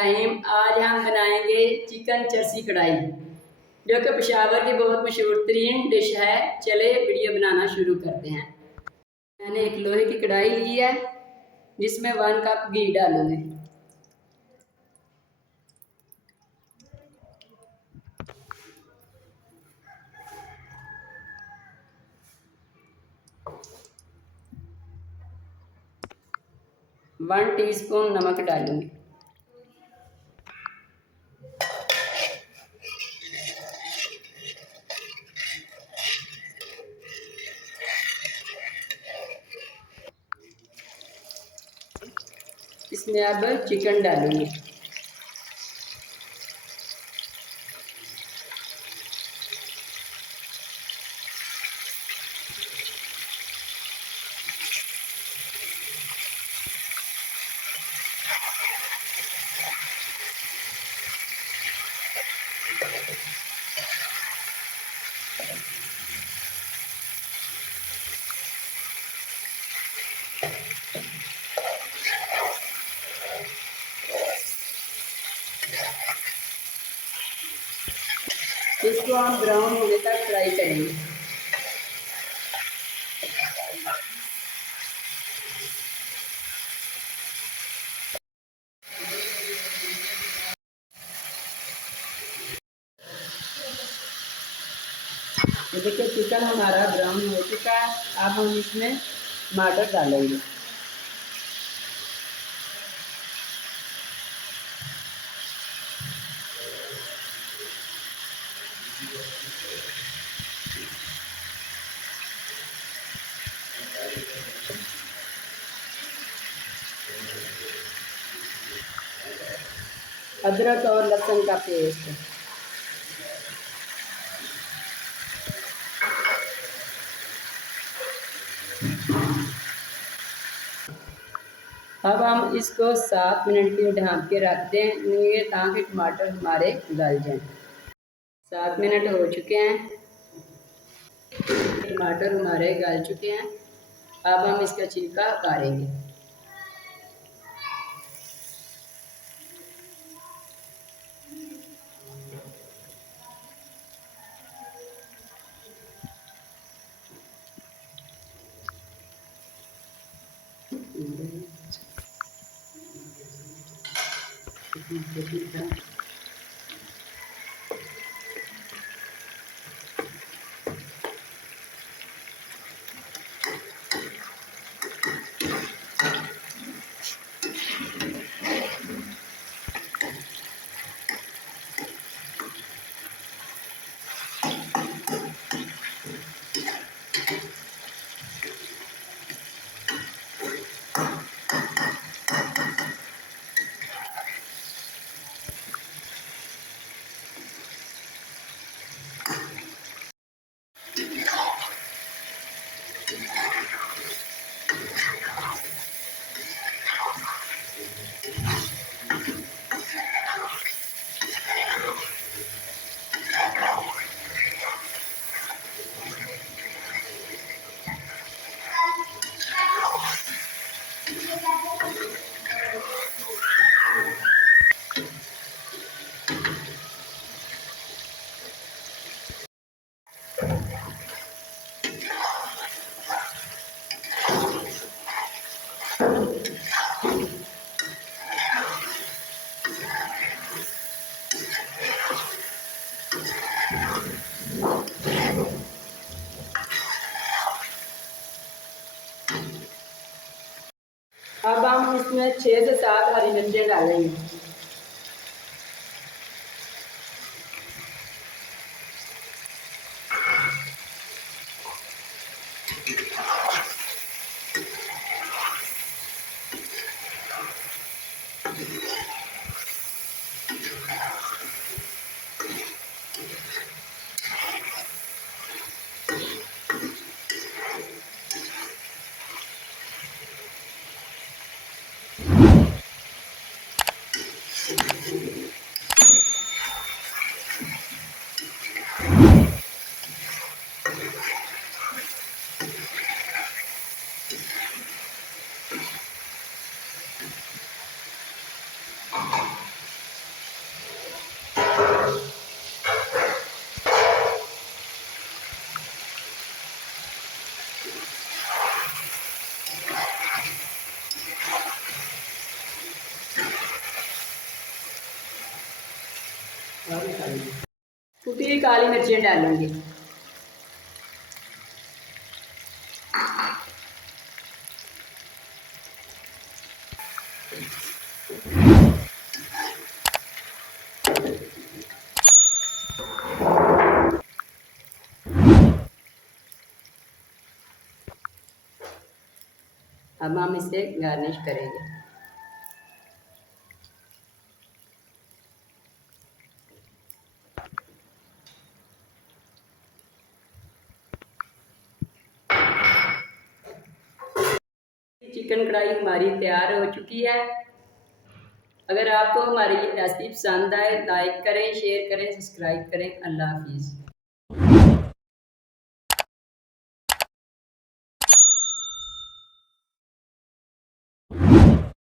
बिस्मिल्लाहिर्रहमानिर्रहीम। आज हम बनाएंगे चिकन चरसी कढ़ाई, जो कि पेशावर की बहुत मशहूर तरीन डिश है। चले वीडियो बनाना शुरू करते हैं। मैंने एक लोहे की कढ़ाई ली है, जिसमें 1 कप घी डालूंगी। वन टीस्पून नमक डालूंगी। इसमें अब चिकन डालूंगी। इसको हम ब्राउन होने तक फ्राई करेंगे। ये देखिए चिकन हमारा ब्राउन हो चुका है। अब हम इसमें टमाटर डालेंगे। अदरक और लहसुन का पेस्ट, अब हम इसको 7 मिनट के लिए ढक के रख देंगे ताकि टमाटर हमारे गल जाएं। 7 मिनट हो चुके हैं, टमाटर हमारे गल चुके हैं। अब हम इसका छिलका उतारेंगे। अब हम इसमें 6 से 7 हरी मिर्चें डालेंगे। कुटी हुई काली मिर्चियाँ डालूंगी। अब हम इसे गार्निश करेंगे। चिकन कढ़ाई हमारी तैयार हो चुकी है। अगर आपको हमारी रेसिपी पसंद आए, लाइक करें, शेयर करें, सब्सक्राइब करें। अल्लाह हाफिज़।